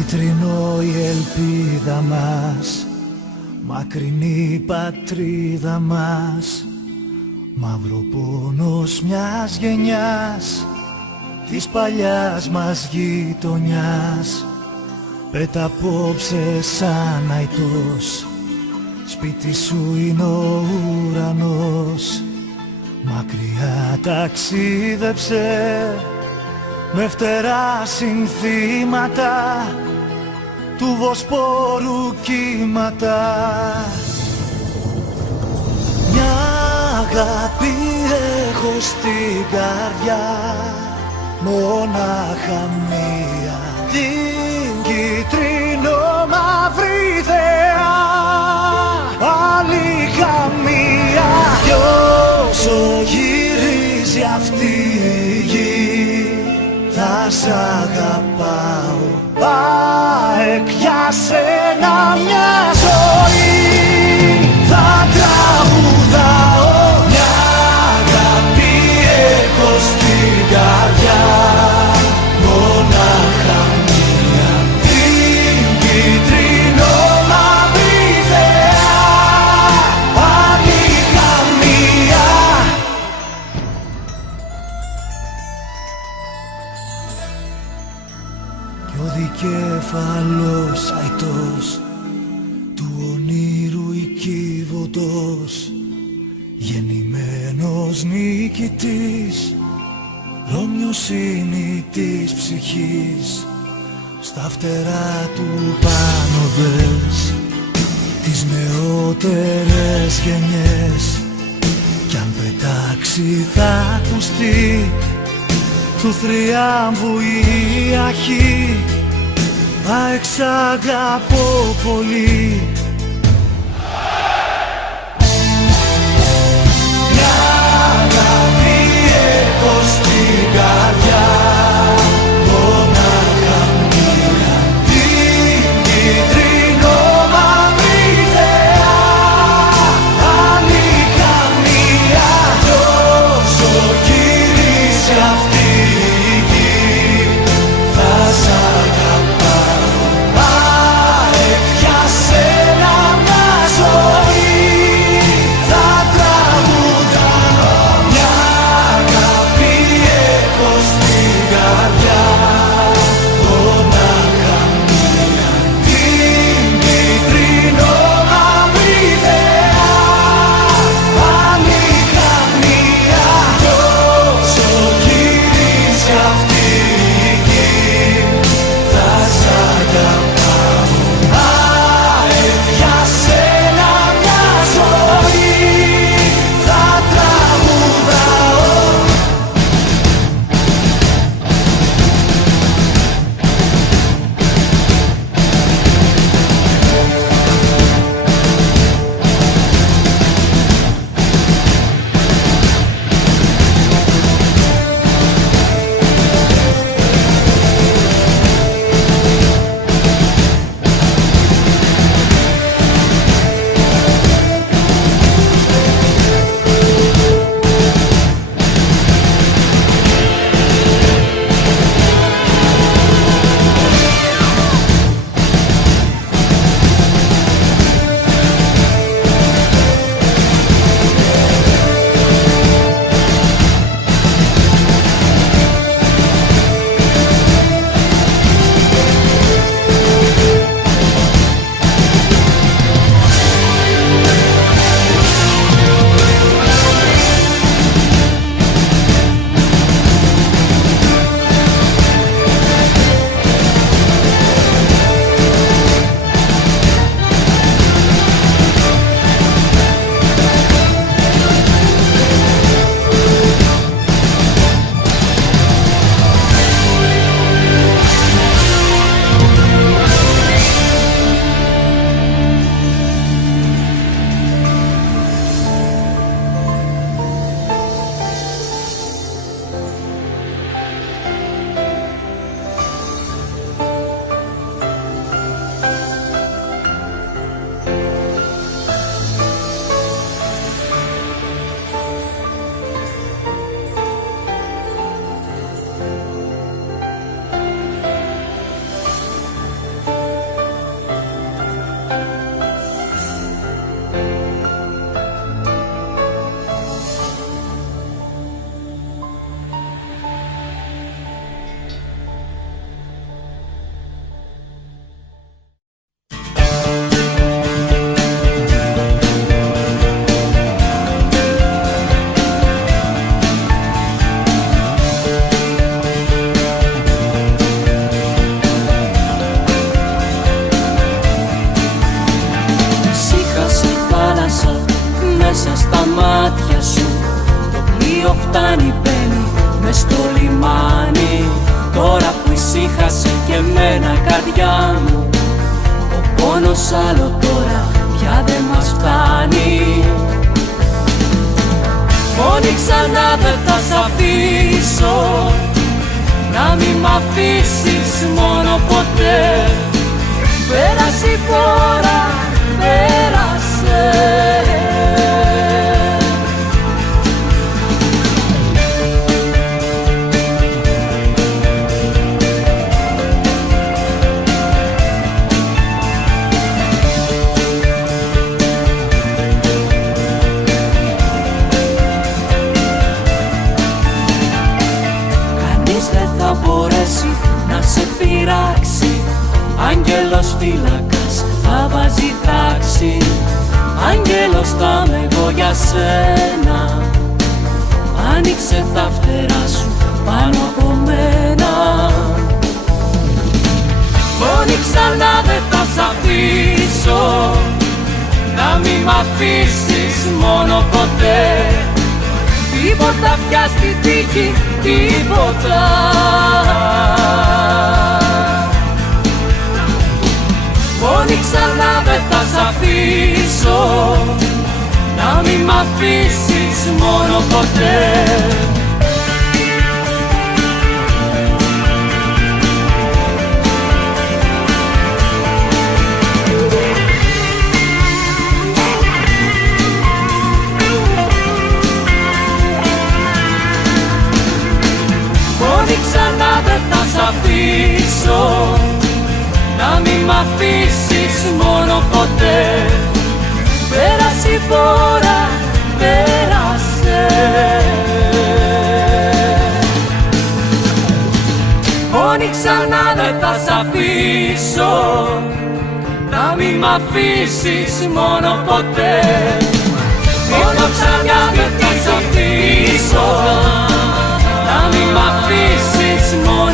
Κίτρινο η ελπίδα μας, μακρινή πατρίδα μας, μαύρο πόνος μιας γενιάς, της παλιάς μας γειτονιάς. Πέτα απόψε σαν αητός, σπίτι σου είναι ο ουρανός. Μακριά ταξίδεψε με φτερά συνθήματα του Βοσπόρου κύματα. Μια αγάπη έχω στην καρδιά, μονάχα μία, την κίτρινο μαύρη θεά. Άλλη καμία, κι όσο γυρίζει αυτή η γη, θα σ' αγαπάω ΑΕΚ για σένα μια ζωή. Θα τραγουδάω, μια αγάπη έχω στην καρδιά, μονάχα μία, την κίτρινο μαύρη θεά. Άλλη καμία. Κι ο δικέφαλος αητός του ονείρου οικίβωτος, γεννημένος νικητής, Ρώμιος είναι της ψυχής. Στα φτερά του πάνω δες τις νεότερες γενιές, κι αν πετάξει θα ακουστεί του θριάμβου η αρχή. ΑΕΚ σ' αγαπώ πολύ. Μια αγάπη έχω στην καρδιά, μονάχα μία, την κίτρινο μαύρη θεά. Άλλη καμία, κι όσο γυρίσει αυτή η γη, θα σ' αγαπάω ΑΕΚ για σένα. φτάνει μπαίνει μες στο λιμάνι. Τώρα που ήσυχασε και εμένα η καρδιά μου, ο πόνος άλλο τώρα πια δεν μας φτάνει. Μόνη ξανά δεν θα σ' αφήσω, να μη μ' αφήσεις μόνο ποτέ. Πέρασε η φορά, πέρασε. Δεν θα μπορέσει να σε πειράξει, άγγελος φύλακας θα βάζει τάξη. Άγγελος θα είμαι εγώ για σένα, άνοιξε τα φτερά σου πάνω από μένα. Μόνη ξανά δεν θα σ' αφήσω, να μη μ' αφήσεις μόνο ποτέ. Τίποτα πια στη τύχη, τίποτα. Μόνη ξανά δεν θα σ' αφήσω, να μη μ' αφήσεις μόνο ποτέ. Ξανά δεν θα σ' αφήσω, να μη μ' αφήσεις μόνο ποτέ. Πέρασε η φορά, πέρασε. Μόνη ξανά δεν θα σ' αφήσω, να μη μ' αφήσεις μόνο ποτέ. Μόνο ξανά δεν θα σ' αφήσω, να μη μ' αφήσεις μόνο